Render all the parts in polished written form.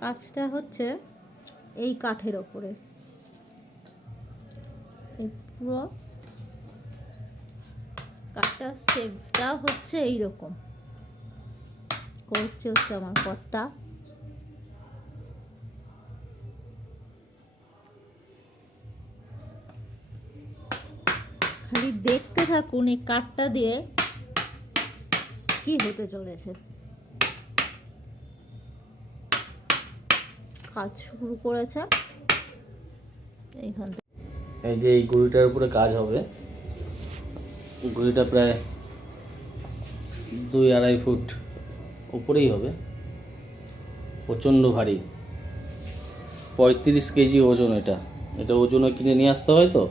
কাজটা হচ্ছে এই কাঠের ওপরে, এই পুরো কাঠটা শেপটা হচ্ছে এইরকম করছে হচ্ছে আমার কর্তা। খালি দেখতে থাকুন এই কাঠটা দিয়ে কি হতে চলেছে। কাজ শুরু করেছে এইখান থেকে। এই যে এই গুঁড়িটার উপরে কাজ হবে, গুঁড়িটা প্রায় 2-2.5 ফুট উপরেই হবে, প্রচণ্ড ভারী, 35 কেজি ওজন। এটা ওজনে কিনে নিয়ে আসতে হয় তো,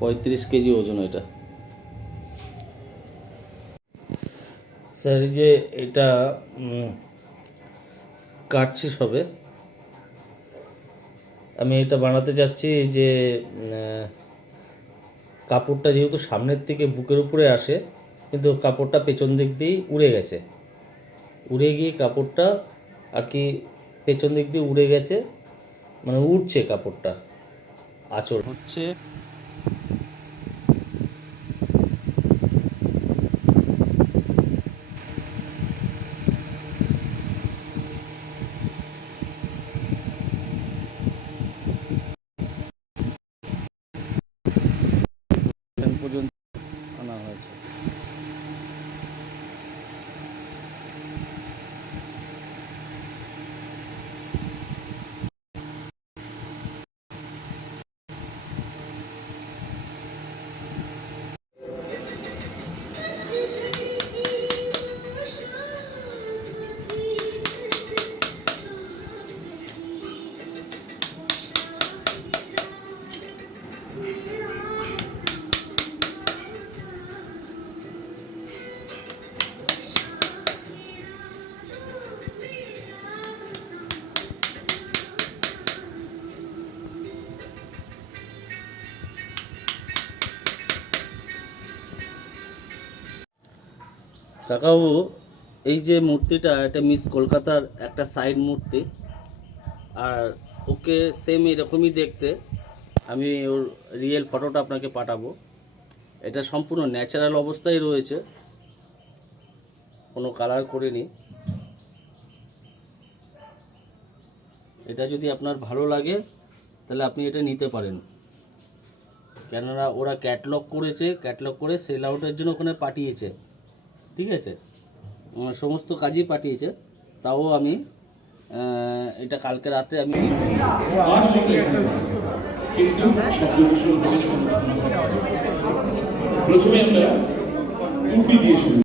35 কেজি ওজন এটা। স্যার এই যে এটা কাটছি সবে, আমি এটা বানাতে যাচ্ছি যে কাপড়টা যেহেতু সামনের থেকে বুকের উপরে আসে, কিন্তু কাপড়টা পেছন দিক দিয়েই উড়ে গেছে, উড়ে গিয়ে কাপড়টা আর কি পেছন দিক দিয়ে উড়ে গেছে, মানে উড়ছে কাপড়টা, আঁচড় হচ্ছে। পর্যন্ত আনা হয়েছে। কাকাবাবু, এই যে মূর্তিটা, এটা মিস কলকাতার একটা সাইড মূর্তি, আর ওকে সেম এরকমই দেখতে। আমি ওর রিয়েল ফটোটা আপনাকে পাঠাবো। এটা সম্পূর্ণ ন্যাচারাল অবস্থায় রয়েছে, কোনো কালার করিনি। এটা যদি আপনার ভালো লাগে তাহলে আপনি এটা নিতে পারেন, কেননা ওরা ক্যাটলগ করেছে, ক্যাটলগ করে সেল আউটের জন্য ওখানে পাঠিয়েছে, ঠিক আছে, সমস্ত কাজই পাঠিয়েছে। তাও আমি এটা কালকে রাতে আমি প্রথমে আমরা টুপি দিয়ে শুরু